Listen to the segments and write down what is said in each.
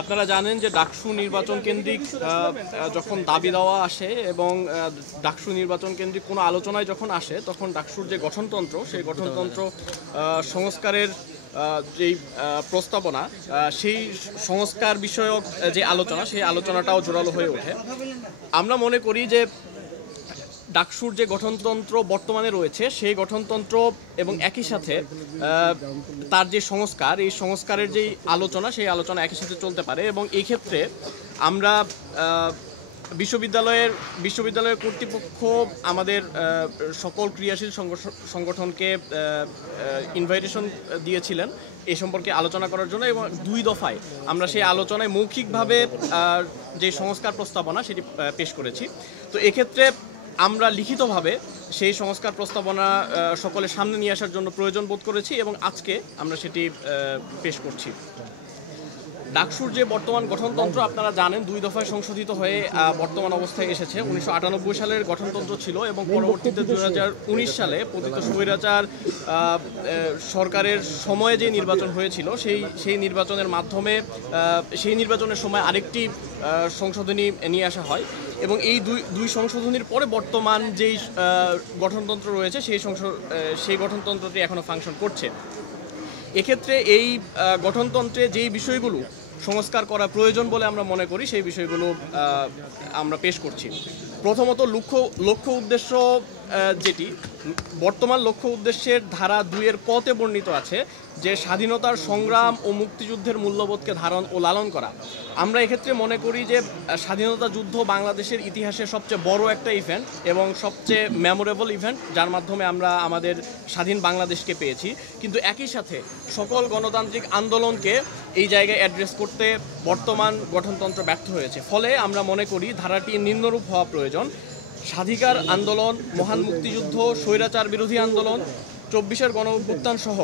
আপনারা জানেন যে ডাকসু নির্বাচন কেন্দ্রিক যখন দাবি দেওয়া আসে এবং ডাকসু নির্বাচন কেন্দ্রিক কোনো আলোচনায় যখন আসে তখন ডাকসুর যে গঠনতন্ত্র সেই গঠনতন্ত্র সংস্কারের যেই প্রস্তাবনা সেই সংস্কার বিষয়ক যে আলোচনা সেই আলোচনাটাও জোরালো হয়ে ওঠে। আমরা মনে করি যে ডাকসুর যে গঠনতন্ত্র বর্তমানে রয়েছে সেই গঠনতন্ত্র এবং একই সাথে তার যে সংস্কার এই সংস্কারের যেই আলোচনা সেই আলোচনা একই সাথে চলতে পারে এবং এই ক্ষেত্রে আমরা বিশ্ববিদ্যালয়ের কর্তৃপক্ষ আমাদের সকল ক্রিয়াশীল সংগঠনকে ইনভাইটেশন দিয়েছিলেন এ সম্পর্কে আলোচনা করার জন্য এবং 2 দফায় আমরা সেই আলোচনায় মৌখিকভাবে যে সংস্কার প্রস্তাবনা সেটি পেশ করেছি। তো এক্ষেত্রে আমরা লিখিতভাবে সেই সংস্কার প্রস্তাবনা সকলের সামনে নিয়ে আসার জন্য প্রয়োজন বোধ করেছি এবং আজকে আমরা সেটি পেশ করছি। ডাকসুর যে বর্তমান গঠনতন্ত্র আপনারা জানেন 2 দফায় সংশোধিত হয়ে বর্তমান অবস্থায় এসেছে। 1998 সালের গঠনতন্ত্র ছিল এবং পরবর্তীতে 2019 সালে পতিত স্বৈরাচার সরকারের সময়ে যে নির্বাচন হয়েছিল সেই নির্বাচনের মাধ্যমে সেই নির্বাচনের সময় আরেকটি সংশোধনী নিয়ে আসা হয় এবং এই দুই সংশোধনীর পরে বর্তমান যেই গঠনতন্ত্র রয়েছে সেই গঠনতন্ত্রটি এখনও ফাংশন করছে। এক্ষেত্রে এই গঠনতন্ত্রে যেই বিষয়গুলো সংস্কার করা প্রয়োজন বলে আমরা মনে করি সেই বিষয়গুলো আমরা পেশ করছি। প্রথমত লক্ষ্য উদ্দেশ্য যেটি বর্তমান লক্ষ্য উদ্দেশ্যের ধারা 2-এর ক-তে বর্ণিত আছে যে স্বাধীনতার সংগ্রাম ও মুক্তিযুদ্ধের মূল্যবোধকে ধারণ ও লালন করা। আমরা এক্ষেত্রে মনে করি যে স্বাধীনতা যুদ্ধ বাংলাদেশের ইতিহাসের সবচেয়ে বড় একটা ইভেন্ট এবং সবচেয়ে মেমোরেবল ইভেন্ট যার মাধ্যমে আমরা আমাদের স্বাধীন বাংলাদেশকে পেয়েছি, কিন্তু একই সাথে সকল গণতান্ত্রিক আন্দোলনকে এই জায়গায় অ্যাড্রেস করতে বর্তমান গঠনতন্ত্র ব্যর্থ হয়েছে। ফলে আমরা মনে করি ধারাটি নিম্নরূপ হওয়া প্রয়োজন। স্বাধিকার আন্দোলন, মহান মুক্তিযুদ্ধ, স্বৈরাচার বিরোধী আন্দোলন, 24-এর গণঅভ্যুত্থান সহ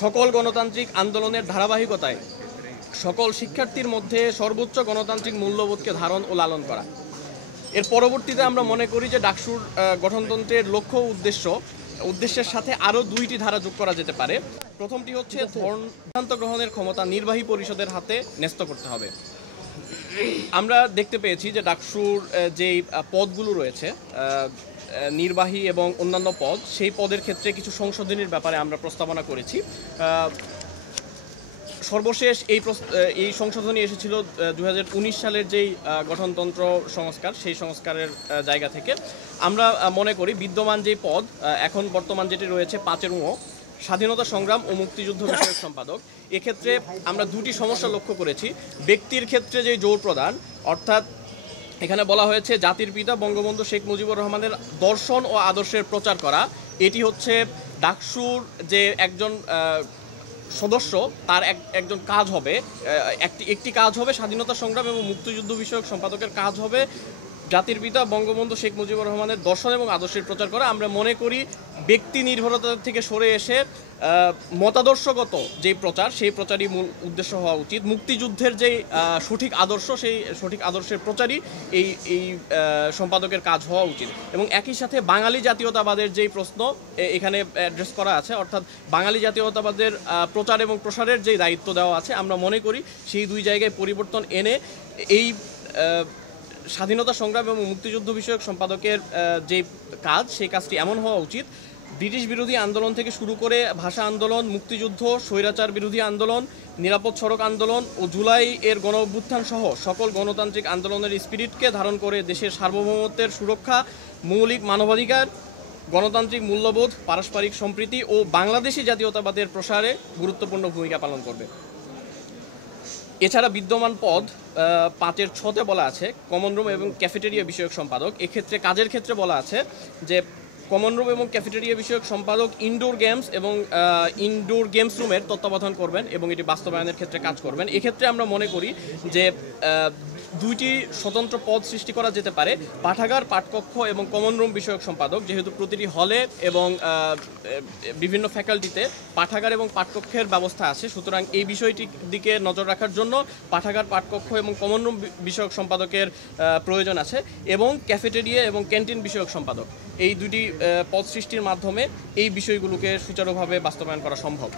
সকল গণতান্ত্রিক আন্দোলনের ধারাবাহিকতায় সকল শিক্ষার্থীর মধ্যে সর্বোচ্চ গণতান্ত্রিক মূল্যবোধকে ধারণ ও লালন করা। এর পরবর্তীতে আমরা মনে করি যে ডাকসুর গঠনতন্ত্রের লক্ষ্য উদ্দেশ্যের সাথে আরও 2টি ধারা যোগ করা যেতে পারে। প্রথমটি হচ্ছে সিদ্ধান্ত গ্রহণের ক্ষমতা নির্বাহী পরিষদের হাতে ন্যস্ত করতে হবে। আমরা দেখতে পেয়েছি যে ডাকসুর যেই পদগুলো রয়েছে নির্বাহী এবং অন্যান্য পদ, সেই পদের ক্ষেত্রে কিছু সংশোধনীর ব্যাপারে আমরা প্রস্তাবনা করেছি। সর্বশেষ এই সংশোধনী এসেছিল 2019 সালের যেই গঠনতন্ত্র সংস্কার সেই সংস্কারের জায়গা থেকে। আমরা মনে করি বিদ্যমান যেই পদ এখন বর্তমান যেটি রয়েছে 5-এর স্বাধীনতা সংগ্রাম ও মুক্তিযুদ্ধ বিষয়ক সম্পাদক, এক্ষেত্রে আমরা 2টি সমস্যা লক্ষ্য করেছি। ব্যক্তির ক্ষেত্রে যে জোর প্রদান, অর্থাৎ এখানে বলা হয়েছে জাতির পিতা বঙ্গবন্ধু শেখ মুজিবুর রহমানের দর্শন ও আদর্শের প্রচার করা, এটি হচ্ছে ডাকসুর যে একজন সদস্য তার একজন কাজ হবে, একটি কাজ হবে স্বাধীনতা সংগ্রাম এবং মুক্তিযুদ্ধ বিষয়ক সম্পাদকের কাজ হবে জাতির পিতা বঙ্গবন্ধু শেখ মুজিবুর রহমানের দর্শন এবং আদর্শের প্রচার করা। আমরা মনে করি ব্যক্তি নির্ভরতা থেকে সরে এসে মতাদর্শগত যে প্রচার সেই প্রচারই মূল উদ্দেশ্য হওয়া উচিত। মুক্তিযুদ্ধের যে সঠিক আদর্শ সেই সঠিক আদর্শের প্রচারই এই সম্পাদকের কাজ হওয়া উচিত এবং একই সাথে বাঙালি জাতীয়তাবাদের যেই প্রশ্ন এখানে অ্যাড্রেস করা আছে, অর্থাৎ বাঙালি জাতীয়তাবাদের প্রচার এবং প্রসারের যেই দায়িত্ব দেওয়া আছে, আমরা মনে করি সেই 2 জায়গায় পরিবর্তন এনে এই স্বাধীনতা সংগ্রাম এবং মুক্তিযুদ্ধ বিষয়ক সম্পাদকের যে কাজ সেই কাজটি এমন হওয়া উচিত ব্রিটিশ বিরোধী আন্দোলন থেকে শুরু করে ভাষা আন্দোলন, মুক্তিযুদ্ধ, স্বৈরাচার বিরোধী আন্দোলন, নিরাপদ সড়ক আন্দোলন ও জুলাই এর গণ অভ্যুত্থান সহ সকল গণতান্ত্রিক আন্দোলনের স্পিরিটকে ধারণ করে দেশের সার্বভৌমত্বের সুরক্ষা, মৌলিক মানবাধিকার, গণতান্ত্রিক মূল্যবোধ, পারস্পরিক সম্প্রীতি ও বাংলাদেশি জাতীয়তাবাদের প্রসারে গুরুত্বপূর্ণ ভূমিকা পালন করবে। এছাড়া বিদ্যমান পদ 5-এর 6-তে বলা আছে কমন রুম এবং ক্যাফেটেরিয়া বিষয়ক সম্পাদক। এক্ষেত্রে কাজের ক্ষেত্রে বলা আছে যে কমন রুম এবং ক্যাফেটেরিয়া বিষয়ক সম্পাদক ইনডোর গেমস এবং ইনডোর গেমস রুমের তত্ত্বাবধান করবেন এবং এটি বাস্তবায়নের ক্ষেত্রে কাজ করবেন। এক্ষেত্রে আমরা মনে করি যে 2টি স্বতন্ত্র পদ সৃষ্টি করা যেতে পারে, পাঠাগার, পাঠকক্ষ এবং কমন রুম বিষয়ক সম্পাদক। যেহেতু প্রতিটি হলে এবং বিভিন্ন ফ্যাকাল্টিতে পাঠাগার এবং পাঠকক্ষের ব্যবস্থা আছে, সুতরাং এই বিষয়টির দিকে নজর রাখার জন্য পাঠাগার, পাঠকক্ষ এবং কমন রুম বিষয়ক সম্পাদকের প্রয়োজন আছে এবং ক্যাফেটেরিয়া এবং ক্যান্টিন বিষয়ক সম্পাদক। এই 2টি পদ সৃষ্টির মাধ্যমে এই বিষয়গুলোকে সুচারুভাবে বাস্তবায়ন করা সম্ভব।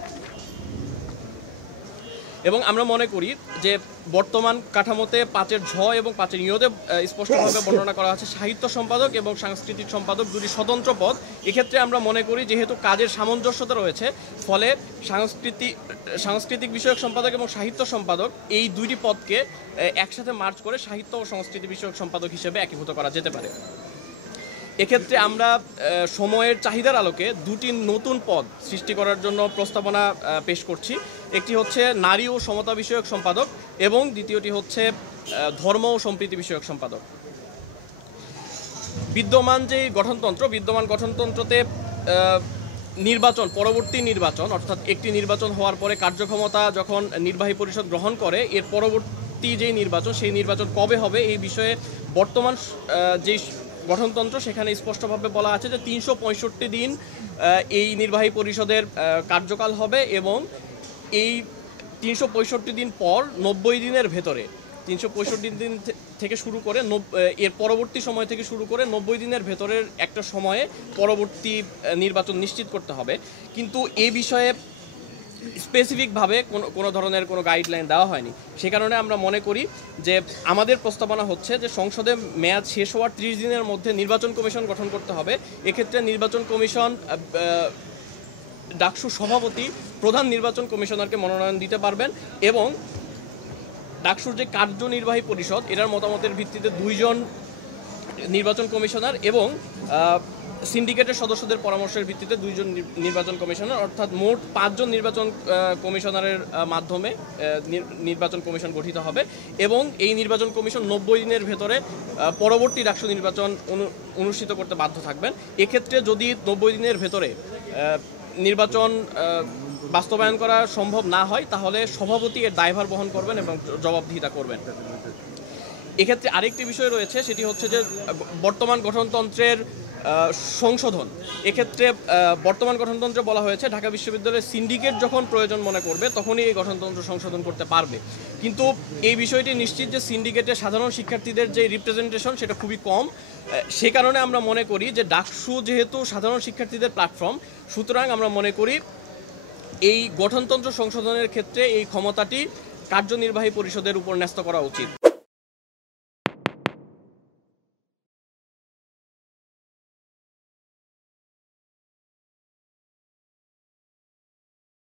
এবং আমরা মনে করি যে বর্তমান কাঠামোতে 5-এর ঝ এবং 5-এর ইয়তে স্পষ্টভাবে বর্ণনা করা আছে সাহিত্য সম্পাদক এবং সাংস্কৃতিক সম্পাদক দুটি স্বতন্ত্র পদ। এক্ষেত্রে আমরা মনে করি যেহেতু কাজের সামঞ্জস্যতা রয়েছে, ফলে সাংস্কৃতিক বিষয়ক সম্পাদক এবং সাহিত্য সম্পাদক এই দুইটি পদকে একসাথে মার্জ করে সাহিত্য ও সংস্কৃতি বিষয়ক সম্পাদক হিসেবে একীভূত করা যেতে পারে। এক্ষেত্রে আমরা সময়ের চাহিদার আলোকে দুটি নতুন পদ সৃষ্টি করার জন্য প্রস্তাবনা পেশ করছি। একটি হচ্ছে নারী ও সমতা বিষয়ক সম্পাদক এবং দ্বিতীয়টি হচ্ছে ধর্ম ও সম্প্রীতি বিষয়ক সম্পাদক। বিদ্যমান গঠনতন্ত্রতে পরবর্তী নির্বাচন অর্থাৎ একটি নির্বাচন হওয়ার পরে কার্যক্ষমতা যখন নির্বাহী পরিষদ গ্রহণ করে, এর পরবর্তী যেই নির্বাচন সেই নির্বাচন কবে হবে এই বিষয়ে বর্তমান যেই গঠনতন্ত্র সেখানে স্পষ্টভাবে বলা আছে যে 365 দিন এই নির্বাহী পরিষদের কার্যকাল হবে এবং এই 365 দিন পর 90 দিনের ভেতরে 365 দিন থেকে শুরু করে এর পরবর্তী সময় থেকে শুরু করে 90 দিনের ভেতরের একটা সময়ে পরবর্তী নির্বাচন নিশ্চিত করতে হবে। কিন্তু এই বিষয়ে স্পেসিফিকভাবে কোনো ধরনের কোনো গাইডলাইন দেওয়া হয়নি। সে কারণে আমরা মনে করি যে আমাদের প্রস্তাবনা হচ্ছে যে সংসদে মেয়াদ শেষ হওয়ার 30 দিনের মধ্যে নির্বাচন কমিশন গঠন করতে হবে। এক্ষেত্রে নির্বাচন কমিশন ডাকসু সভাপতি প্রধান নির্বাচন কমিশনারকে মনোনয়ন দিতে পারবেন এবং ডাকসুর যে কার্যনির্বাহী পরিষদ এটার মতামতের ভিত্তিতে 2 জন নির্বাচন কমিশনার এবং সিন্ডিকেটের সদস্যদের পরামর্শের ভিত্তিতে 2 জন নির্বাচন কমিশনার অর্থাৎ মোট 5 জন নির্বাচন কমিশনারের মাধ্যমে নির্বাচন কমিশন গঠিত হবে এবং এই নির্বাচন কমিশন 90 দিনের ভেতরে পরবর্তী ডাকসু নির্বাচন অনুষ্ঠিত করতে বাধ্য থাকবেন। এক্ষেত্রে যদি 90 দিনের ভেতরে নির্বাচন বাস্তবায়ন করা সম্ভব না হয় তাহলে সভাপতি এর দায়ভার বহন করবেন এবং জবাবদিহিতা করবেন। এক্ষেত্রে আরেকটি বিষয় রয়েছে, সেটি হচ্ছে যে বর্তমান গঠনতন্ত্রের সংশোধন। এক্ষেত্রে বর্তমান গঠনতন্ত্রে বলা হয়েছে ঢাকা বিশ্ববিদ্যালয়ের সিন্ডিকেট যখন প্রয়োজন মনে করবে তখনই এই গঠনতন্ত্র সংশোধন করতে পারবে। কিন্তু এই বিষয়টি নিশ্চিত যে সিন্ডিকেটের সাধারণ শিক্ষার্থীদের যে রিপ্রেজেন্টেশন সেটা খুবই কম। সে কারণে আমরা মনে করি যে ডাকসু যেহেতু সাধারণ শিক্ষার্থীদের প্ল্যাটফর্ম, সুতরাং আমরা মনে করি এই গঠনতন্ত্র সংশোধনের ক্ষেত্রে এই ক্ষমতাটি কার্যনির্বাহী পরিষদের উপর ন্যস্ত করা উচিত।